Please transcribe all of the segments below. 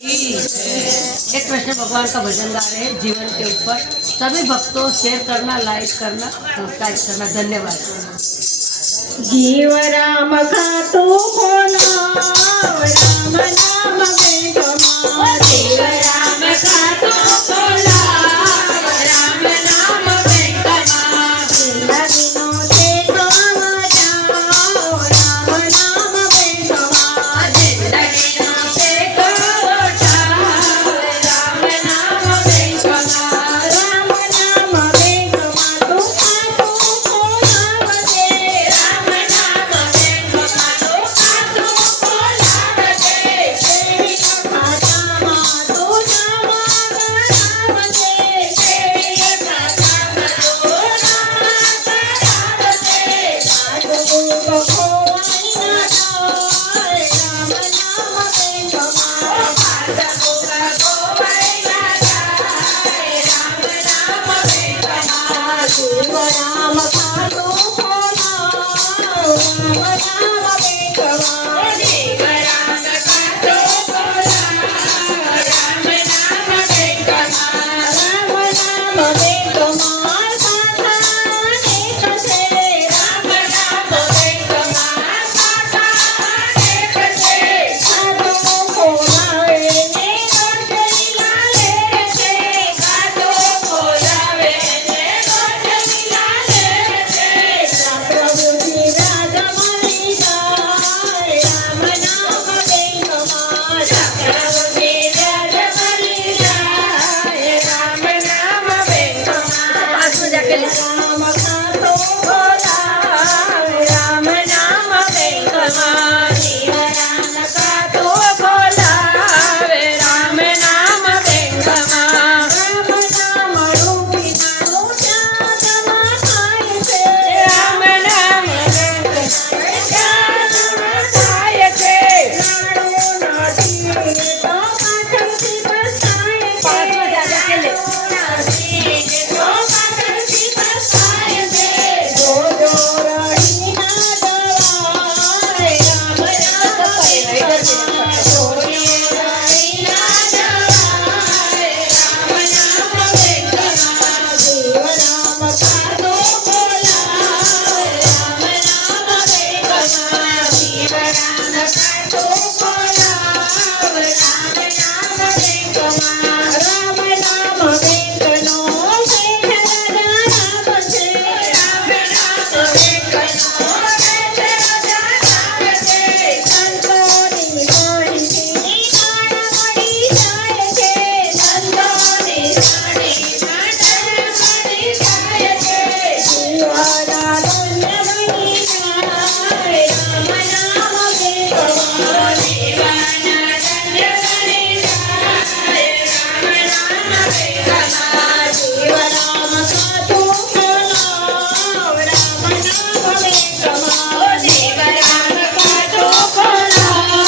एक कृष्ण भगवान का भजन गा रहे हैं जीवन के ऊपर। सभी भक्तों शेयर करना, लाइक करना, सब्सक्राइब करना। धन्यवाद। जीव राम खातो बोला राम नाम बेगमा। जीव राम खातो बोला राम नाम बेगमा। दिनो देखो जाओ राम नाम बेगमा। जिंदगी नो देखो जाओ राम नाम बेगमा। राम नाम बेगमा तू खातो बोला रे। राम नाम बेगमा तू खातो बोला रे। तेरी कथा मा तू नाम राम रे। तेरी कथा मा तू नाम राम रे। साधु को खोई ना जाए राम नाम बेगमा। साधु को खोई ना जाए राम नाम बेगमा। जीव राम खातो बोला राम नाम बेगमा। जीव राम खातो बोला राम नाम बेगमा। राम नाम बेगमा साधा अनेक छे। राम नाम बेगमा साधा अनेक छे। साधु बोलावे ने गोठलीला ले छे। साधु बोलावे ने गोठलीला ले छे। प्रभुजी राज मળી જાય રામ નામ બેગમા। પ્રભુજી રાજ મળી જાય રામ નામ બેગમા। રામ ખાતો બોલાવે રામ નામ બેગમા। જીવ રામ ખાતો બોલાવે રામ નામ બેગમા। રામ નામ રૂપી તારું જાગમાં થાય છે। રામ નામ જાગમાં થાય છે। રાણો નથી તો પાછળથી પસ્તાય છે। રાણો નથી તો પાછળથી પસ્તાય છે। જો જો રહી ના જવાય રામ નામ બેગમા। જો જો રહી ના જવાય રામ નામ બેગમા। જીવ રામ ખાતો બોલાવે રામ નામ બેગમા। જીવ રામ ખાતો બોલાવે રામ નામ બેગમા। રામ નામ બેગનો શેઠ રાજા રામ છે। રામ નામ બેગનો શેઠ રાજા રામ છે। સંતોની માહિતી કાળ મળી જાય છે। સંતોની માહિતી કાળ મળી જાય છે। જીવાના ધન્ય બની જાય રામ નામ બેગમા। જીવાના ધન્ય બની જાય રામ નામ બેગમા। જીવ રામ ખાતો બોલાવ રામ નામ બેગમા। જીવ રામ ખાતો બોલાવ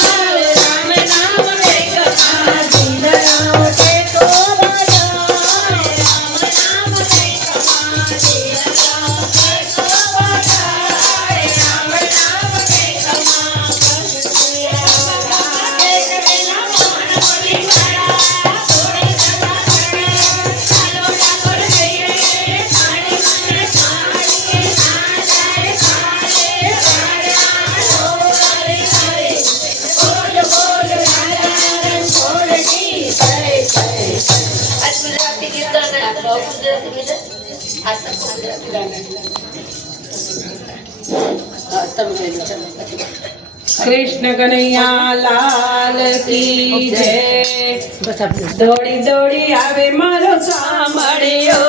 રામ નામ બેગમા। જીવ રામ કેતો બજાય રામ નામ બેગમા। જીવ રામ કેતો બજાય રામ નામ બેગમા। कृष्ण कन्हैया लाल की जय। दौड़ी दौड़ी आवे मारो सामड़ियो।